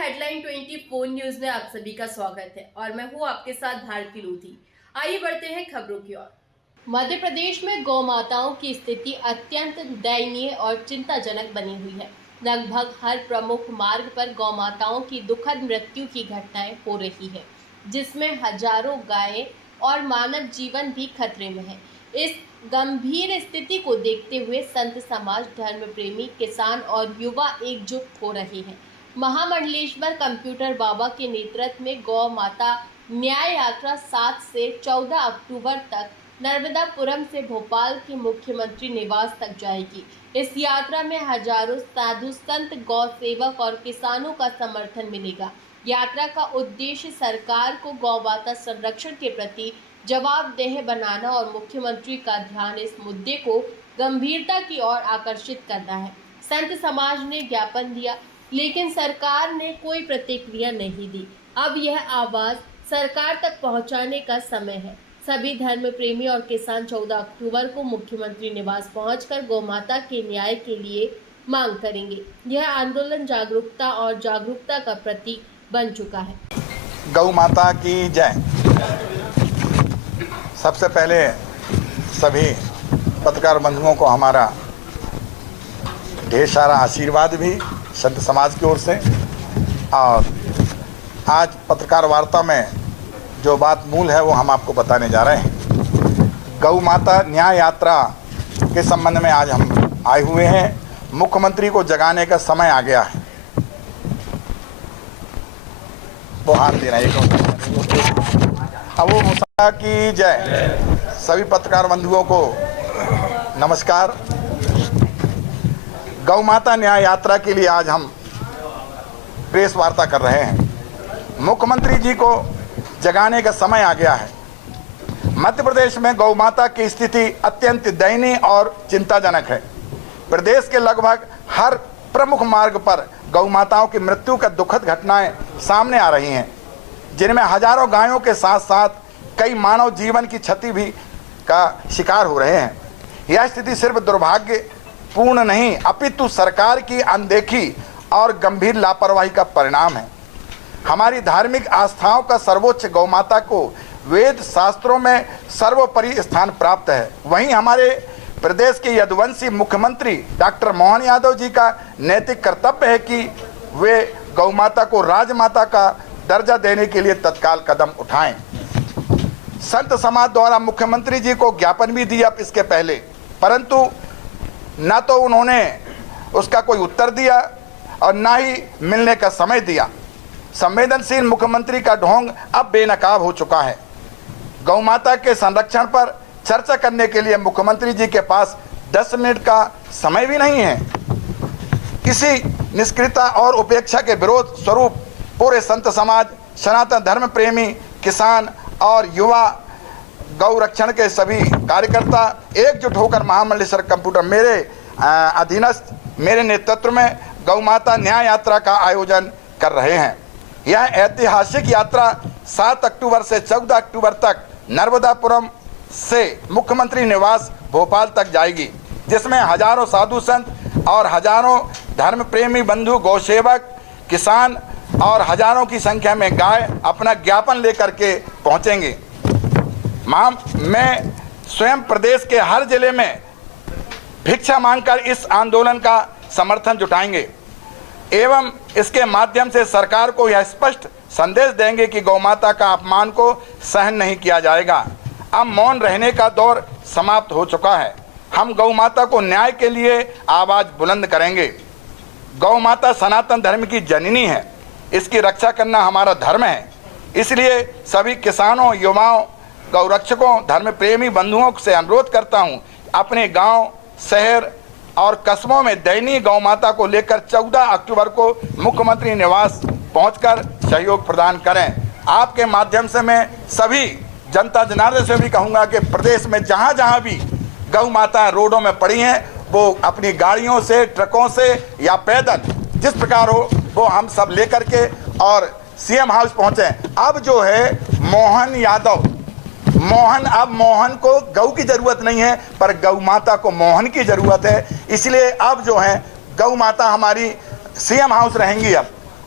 Headline 24 news में आप सभी का स्वागत है और मैं हूं आपके साथ भारती लोधी। आइए बढ़ते हैं खबरों की ओर। मध्य प्रदेश में गौ माताओं की स्थिति अत्यंत दयनीय और चिंताजनक बनी हुई है। लगभग हर प्रमुख मार्ग पर गौ माताओं की दुखद मृत्यु की घटनाएं हो रही है, जिसमें हजारों गायें और मानव जीवन भी खतरे में है। इस गंभीर स्थिति को देखते हुए संत समाज, धर्म प्रेमी, किसान और युवा एकजुट हो रहे हैं। महामंडलेश्वर कंप्यूटर बाबा के नेतृत्व में गौ माता न्याय यात्रा 7 से 14 अक्टूबर तक नर्मदापुरम से भोपाल के मुख्यमंत्री निवास तक जाएगी। इस यात्रा में हजारों साधु संत, गौ सेवक और किसानों का समर्थन मिलेगा। यात्रा का उद्देश्य सरकार को गौ माता संरक्षण के प्रति जवाबदेह बनाना और मुख्यमंत्री का ध्यान इस मुद्दे को गंभीरता की ओर आकर्षित करना है। संत समाज ने ज्ञापन दिया, लेकिन सरकार ने कोई प्रतिक्रिया नहीं दी। अब यह आवाज सरकार तक पहुंचाने का समय है। सभी धर्म प्रेमी और किसान 14 अक्टूबर को मुख्यमंत्री निवास पहुंचकर गौ माता के न्याय के लिए मांग करेंगे। यह आंदोलन जागरूकता का प्रतीक बन चुका है। गौ माता की जय। सबसे पहले सभी पत्रकार बंधुओं को हमारा ढेर सारा आशीर्वाद भी संत समाज की ओर से। और आज पत्रकार वार्ता में जो बात मूल है वो हम आपको बताने जा रहे हैं। गौ माता न्याय यात्रा के संबंध में आज हम आए हुए हैं। मुख्यमंत्री को जगाने का समय आ गया है। वो हाथ दे रहे हैं। अब वो मुसा की जय। सभी पत्रकार बंधुओं को नमस्कार। गौ माता न्याय यात्रा के लिए आज हम प्रेस वार्ता कर रहे हैं। मुख्यमंत्री जी को जगाने का समय आ गया है। मध्य प्रदेश में गौ माता की स्थिति अत्यंत दयनीय और चिंताजनक है। प्रदेश के लगभग हर प्रमुख मार्ग पर गौ माताओं की मृत्यु का दुखद घटनाएं सामने आ रही हैं, जिनमें हजारों गायों के साथ साथ कई मानव जीवन की क्षति भी का शिकार हो रहे हैं। यह स्थिति सिर्फ दुर्भाग्यपूर्ण नहीं, अपितु सरकार की अनदेखी और गंभीर लापरवाही का परिणाम है। हमारी धार्मिक आस्थाओं का सर्वोच्च गौ माता को वेद शास्त्रों में सर्वोपरि स्थान प्राप्त है। वहीं हमारे प्रदेश के यदुवंशी मुख्यमंत्री डॉक्टर मोहन यादव जी का नैतिक कर्तव्य है कि वे गौ माता को राजमाता का दर्जा देने के लिए तत्काल कदम उठाएं। संत समाज द्वारा मुख्यमंत्री जी को ज्ञापन भी दिया इसके पहले, परंतु न तो उन्होंने उसका कोई उत्तर दिया और न ही मिलने का समय दिया। संवेदनशील मुख्यमंत्री का ढोंग अब बेनकाब हो चुका है। गौ माता के संरक्षण पर चर्चा करने के लिए मुख्यमंत्री जी के पास 10 मिनट का समय भी नहीं है। इसी निष्क्रियता और उपेक्षा के विरोध स्वरूप पूरे संत समाज, सनातन धर्म प्रेमी, किसान और युवा गौ रक्षण के सभी कार्यकर्ता एकजुट होकर महामंडलेश्वर कंप्यूटर मेरे अधीनस्थ मेरे नेतृत्व में गौ माता न्याय यात्रा का आयोजन कर रहे हैं। यह ऐतिहासिक यात्रा 7 अक्टूबर से 14 अक्टूबर तक नर्मदापुरम से मुख्यमंत्री निवास भोपाल तक जाएगी, जिसमें हजारों साधु संत और हजारों धर्म प्रेमी बंधु, गौ सेवक, किसान और हजारों की संख्या में गाय अपना ज्ञापन लेकर के पहुंचेंगे। मैं स्वयं प्रदेश के हर जिले में भिक्षा मांगकर इस आंदोलन का समर्थन जुटाएंगे एवं इसके माध्यम से सरकार को यह स्पष्ट संदेश देंगे कि गौ माता का अपमान को सहन नहीं किया जाएगा। अब मौन रहने का दौर समाप्त हो चुका है। हम गौ माता को न्याय के लिए आवाज बुलंद करेंगे। गौ माता सनातन धर्म की जननी है। इसकी रक्षा करना हमारा धर्म है। इसलिए सभी किसानों, युवाओं, गौरक्षकों, धर्म प्रेमी बंधुओं से अनुरोध करता हूं, अपने गांव, शहर और कस्बों में दयनीय गौ माता को लेकर 14 अक्टूबर को मुख्यमंत्री निवास पहुंचकर सहयोग प्रदान करें। आपके माध्यम से मैं सभी जनता जनार्दन से भी कहूंगा कि प्रदेश में जहां जहां भी गौ माता रोडों में पड़ी हैं, वो अपनी गाड़ियों से, ट्रकों से या पैदल जिस प्रकार हो वो हम सब लेकर के और सीएम हाउस पहुंचे। अब जो है मोहन यादव, अब मोहन को गौ की जरूरत नहीं है, पर गौ माता को मोहन की जरूरत है। इसलिए अब जो है गौ माता हमारी सीएम हाउस रहेंगी अब,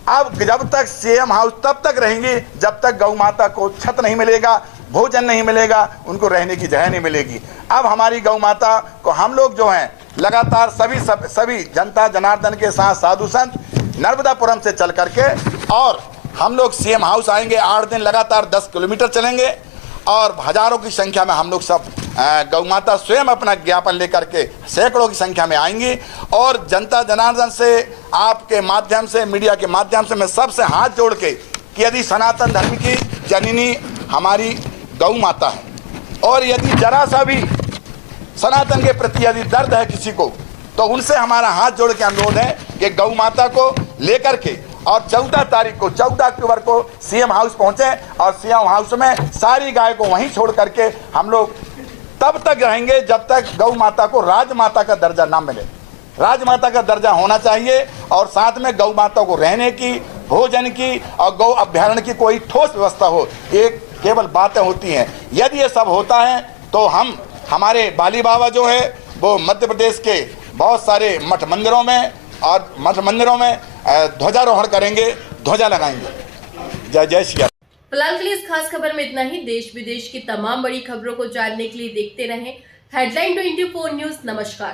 अब जब तक सीएम हाउस तब तक रहेंगे जब तक गौ माता को छत नहीं मिलेगा, भोजन नहीं मिलेगा, उनको रहने की जगह नहीं मिलेगी। अब हमारी गौ माता को हम लोग जो हैं लगातार सभी जनता जनार्दन के साथ साधु संत नर्मदापुरम से चल करके और हम लोग सीएम हाउस आएंगे। 8 दिन लगातार 10 किलोमीटर चलेंगे और हजारों की संख्या में हम लोग सब गौ माता स्वयं अपना ज्ञापन लेकर के सैकड़ों की संख्या में आएंगी। और जनता जनार्दन से, आपके माध्यम से, मीडिया के माध्यम से मैं सबसे हाथ जोड़ के कि यदि सनातन धर्म की जननी हमारी गौ माता है और यदि जरा सा भी सनातन के प्रति यदि दर्द है किसी को, तो उनसे हमारा हाथ जोड़ के अनुरोध है कि गौ माता को लेकर के और 14 अक्टूबर को सीएम हाउस पहुंचे और सीएम हाउस में सारी गाय को वहीं छोड़ करके हम लोग तब तक रहेंगे जब तक गौ माता को राजमाता का दर्जा ना मिले। राजमाता का दर्जा होना चाहिए और साथ में गौ माता को रहने की, भोजन की और गौ अभ्यारण्य की कोई ठोस व्यवस्था हो। ये केवल बातें होती हैं। यदि ये सब होता है तो हम हमारे बाली बाबा जो है वो मध्य प्रदेश के बहुत सारे मठ मंदिरों में ध्वजारोहण करेंगे, ध्वजा लगाएंगे। जय जय श्री राम। फिलहाल के लिए इस खास खबर में इतना ही। देश विदेश की तमाम बड़ी खबरों को जानने के लिए देखते रहें हेडलाइन 24 न्यूज। नमस्कार।